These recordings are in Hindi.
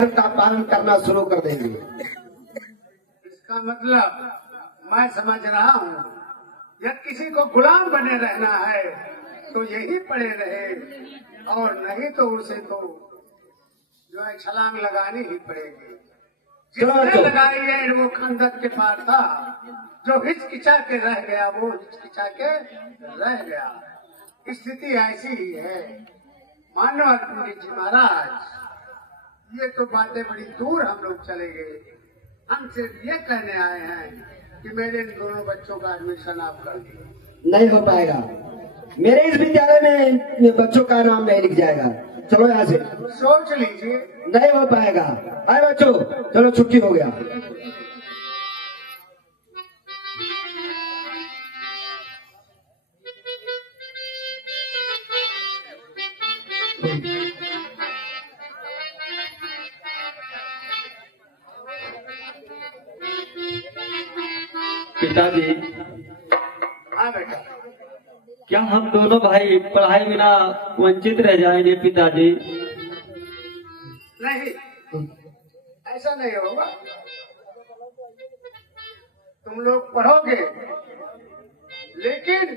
का पालन करना शुरू कर देंगे। इसका मतलब मैं समझ रहा हूँ, यदि किसी को गुलाम बने रहना है तो यही पड़े रहे, और नहीं तो उसे तो जो है छलांग लगानी ही पड़ेगी। जिसने लगाई है वो खंदक के पार था, जो हिचकिचा के रह गया वो हिचकिचा के रह गया। स्थिति ऐसी ही है। मानो पंडित जी महाराज, ये तो बातें बड़ी दूर हम लोग चले गए। हम सिर्फ ये कहने आए हैं कि मेरे इन दोनों बच्चों का एडमिशन आप कर दिए। नहीं हो पाएगा, मेरे इस विद्यालय में बच्चों का नाम नहीं लिख जाएगा। चलो यहाँ से। सोच लीजिए। नहीं हो पाएगा। आए बच्चों, चलो छुट्टी हो गया। पिताजी, हाँ बेटा। क्या हम दोनों भाई पढ़ाई बिना वंचित रह जाएंगे पिताजी? नहीं, ऐसा नहीं होगा। तुम लोग पढ़ोगे, लेकिन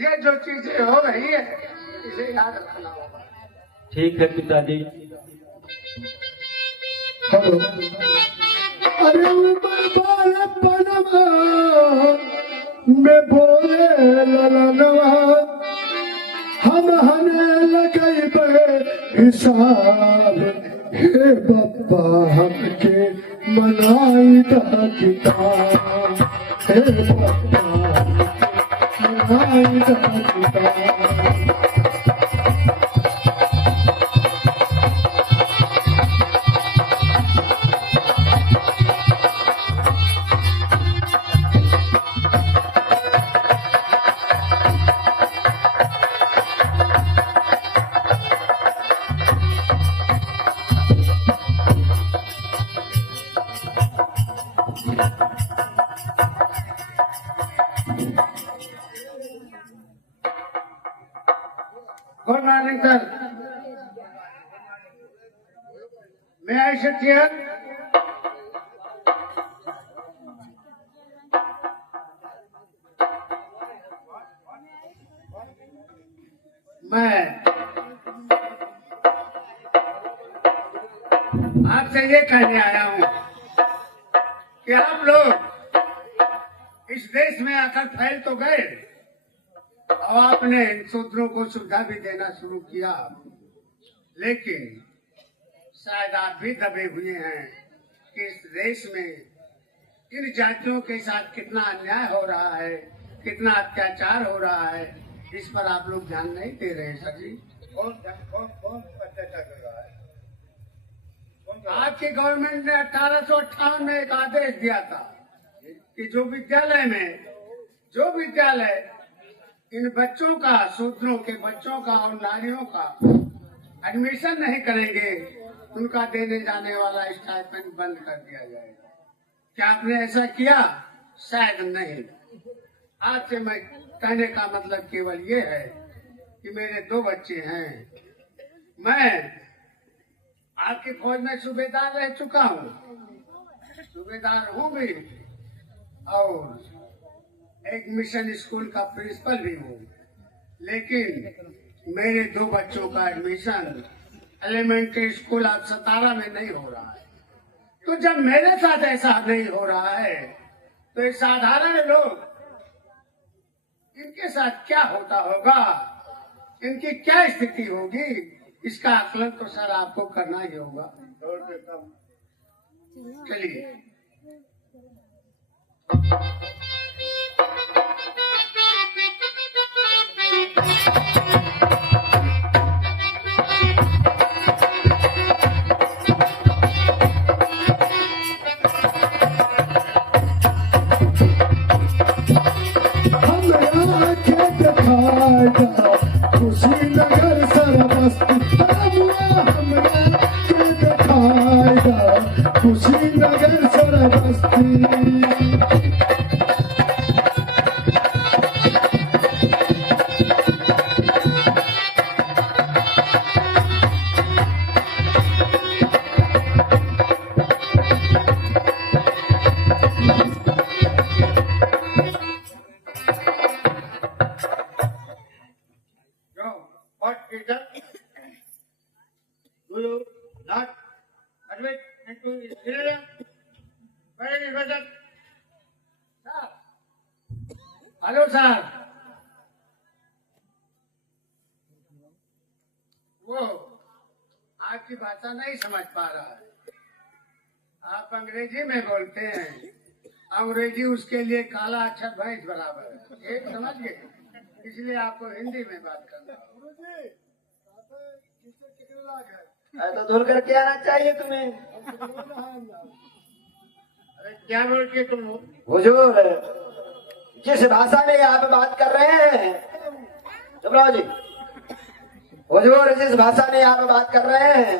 ये जो चीजें हो रही है इसे याद रखना होगा। ठीक है पिताजी। अरे ऊपर बालपनवा में बोले ललनवा, हम हने लगई बे हिसाब। हे बप्पा हमके मनाई दा किताब, हे बप्पा मनाई दा किताब। Good morning sir. मैं आई सिट हियर? मैं आपसे ये कहने आया हूँ कि आप लोग इस देश में आकर फैल तो गए, और आपने इन शूद्रों को सुविधा भी देना शुरू किया, लेकिन शायद आप भी दबे हुए हैं कि इस देश में इन जातियों के साथ कितना अन्याय हो रहा है, कितना अत्याचार हो रहा है, इस पर आप लोग ध्यान नहीं दे रहे हैं सर जी। कौन अत्याचार कर रहा है? आपकी गवर्नमेंट ने 1858 में एक आदेश दिया था कि जो विद्यालय इन बच्चों का, शूद्रों के बच्चों का और नारियों का एडमिशन नहीं करेंगे, उनका देने जाने वाला स्टाइपेंड बंद कर दिया जाएगा। क्या आपने ऐसा किया? शायद नहीं। आज से मैं कहने का मतलब केवल ये है कि मेरे 2 बच्चे हैं। मैं आपकी फौज में सूबेदार रह चुका हूँ, सूबेदार हूँ भी, और एक मिशन स्कूल का प्रिंसिपल भी हूँ, लेकिन मेरे 2 बच्चों का एडमिशन एलिमेंट्री स्कूल आप सतारा में नहीं हो रहा है। तो जब मेरे साथ ऐसा नहीं हो रहा है तो ये साधारण लोग, इनके साथ क्या होता होगा, इनकी क्या स्थिति होगी, इसका आकलन तो सर आपको करना ही होगा। चलिए। कुशीनगर सरबस्ती, कुशीनगर सरबस्ती। अद्वैत तू इधर बड़े बजट हेलो सर वो आपकी भाषा नहीं समझ पा रहा है आप अंग्रेजी में बोलते हैं अंग्रेजी उसके लिए काला अक्षर भैंस बराबर है एक समझ गए इसलिए आपको हिंदी में बात करना तो धुल करके आना चाहिए तुम्हें। अरे क्या बोलते तुम हुजूर जिस भाषा में आप बात कर रहे हैं चुपराव जी, हुजूर जिस भाषा में आप बात कर रहे हैं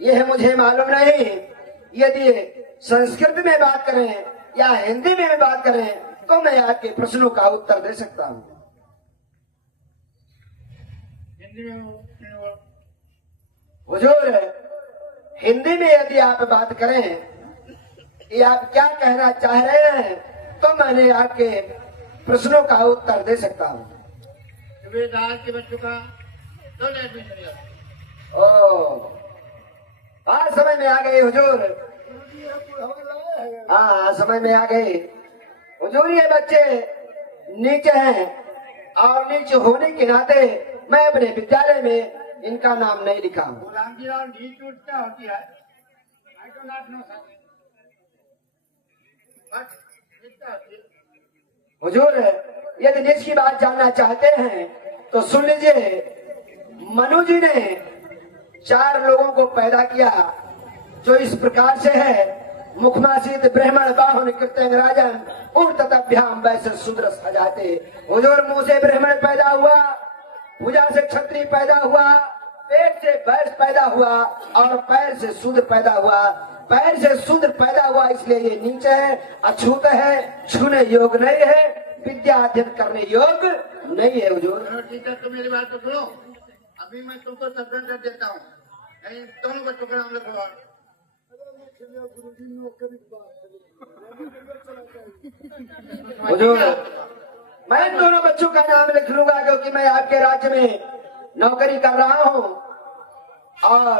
यह मुझे मालूम नहीं। यदि संस्कृत में बात करें या हिंदी में बात करें तो मैं आपके प्रश्नों का उत्तर दे सकता हूँ। हिंदी में हुजूर हिंदी में यदि आप बात करें कि आप क्या कहना चाह रहे हैं तो मैंने आपके प्रश्नों का उत्तर दे सकता हूँ। सुबेदार के बच्चों का तो ओ आज समझ में आ गई हुजूर। हाँ समझ में आ गई हुजूर। ये बच्चे नीचे हैं और नीचे होने के नाते मैं अपने विद्यालय में इनका नाम नहीं लिखा हूँ। गुलाम जी और नीच क्या होती है I do not know, sir. हुजूर यदि नीच की बात जानना चाहते हैं तो सुन लीजिए। मनु जी ने 4 लोगों को पैदा किया जो इस प्रकार से है मुखमासीत ब्राह्मण बाहुन कृत्यंग राजन उर्तभ्याम वैसे शूद्र सजाते। हुजूर मुंह से ब्राह्मण पैदा हुआ, भुजा से क्षत्रिय पैदा हुआ, पेट से वैश्य पैदा हुआ और पैर से शूद्र पैदा हुआ। पैर से शूद्र पैदा हुआ इसलिए ये नीचे है, अछूत है, छूने योग नहीं है, विद्या अध्ययन करने योग नहीं है। हुजूर ठीक है तो मेरी बात तो सुनो। अभी मैं तुमको सत्संग कर देता हूँ दोनों बच्चों का नाम लिखवा। हुजूर मैं इन दोनों बच्चों का नाम लिख लूंगा क्योंकि मैं आपके राज्य में नौकरी कर रहा हूँ और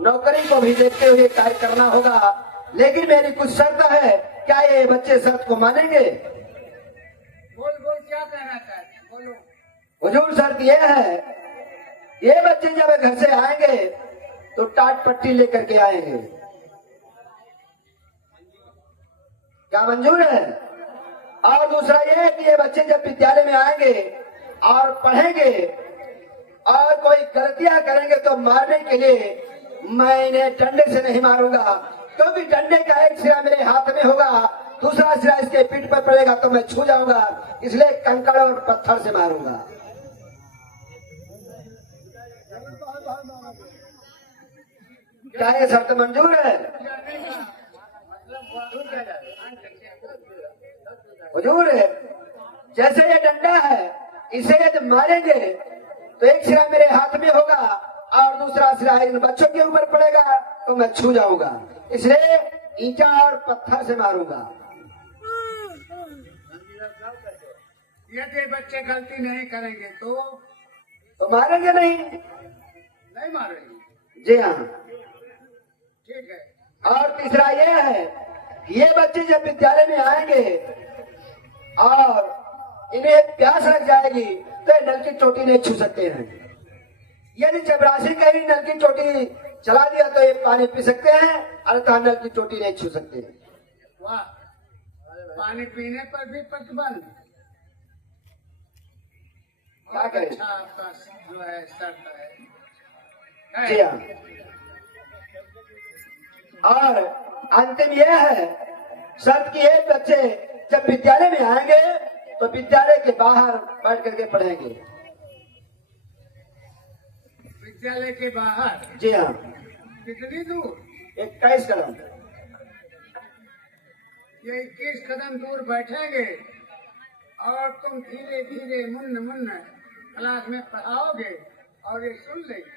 नौकरी को भी देखते हुए कार्य करना होगा। लेकिन मेरी कुछ शर्त है, क्या ये बच्चे शर्त को मानेंगे? बोल बोल क्या कहना चाहते बोलो। हुजूर शर्त ये है, ये बच्चे जब घर से आएंगे तो टाट पट्टी लेकर के आएंगे। क्या मंजूर है? और दूसरा ये है कि ये बच्चे जब विद्यालय में आएंगे और पढ़ेंगे और कोई गलतियां करेंगे तो मारने के लिए मैं इन्हें डंडे से नहीं मारूंगा क्योंकि डंडे का एक सिरा मेरे हाथ में होगा, दूसरा सिरा इसके पीठ पर पड़ेगा तो मैं छू जाऊंगा, इसलिए कंकड़ और पत्थर से मारूंगा। क्या ये शर्त मंजूर है? हुजूर जैसे ये डंडा है इसे यदि मारेंगे तो एक सिरा मेरे हाथ में होगा और दूसरा सिरा इन बच्चों के ऊपर पड़ेगा तो मैं छू जाऊंगा, इसलिए ईंटा और पत्थर से मारूंगा। यदि बच्चे गलती नहीं करेंगे तो मारेंगे नहीं? नहीं मारेंगे। जी हाँ। ठीक है। और तीसरा ये है कि ये बच्चे जब विद्यालय में आएंगे और इन्हें प्यास लग जाएगी तो नल की चोटी नहीं छू सकते हैं। यदि चपरासी कहीं नल की चोटी चला दिया तो ये पानी पी सकते हैं, अन्यथा नल की चोटी नहीं छू सकते हैं। वाह, पानी पीने पर भी प्रतिबंध। क्या करें? अच्छा आपका जो है शर्त है। जी हाँ। और अंतिम यह है शर्त की एक बच्चे जब विद्यालय में आएंगे तो विद्यालय के बाहर बैठ करके पढ़ेंगे। विद्यालय के बाहर? जी हाँ। कितनी दूर? 21 कदम। ये 21 कदम दूर बैठेंगे और तुम धीरे धीरे मुन्न मुन्न क्लास में पढ़ाओगे और ये सुन लेंगे।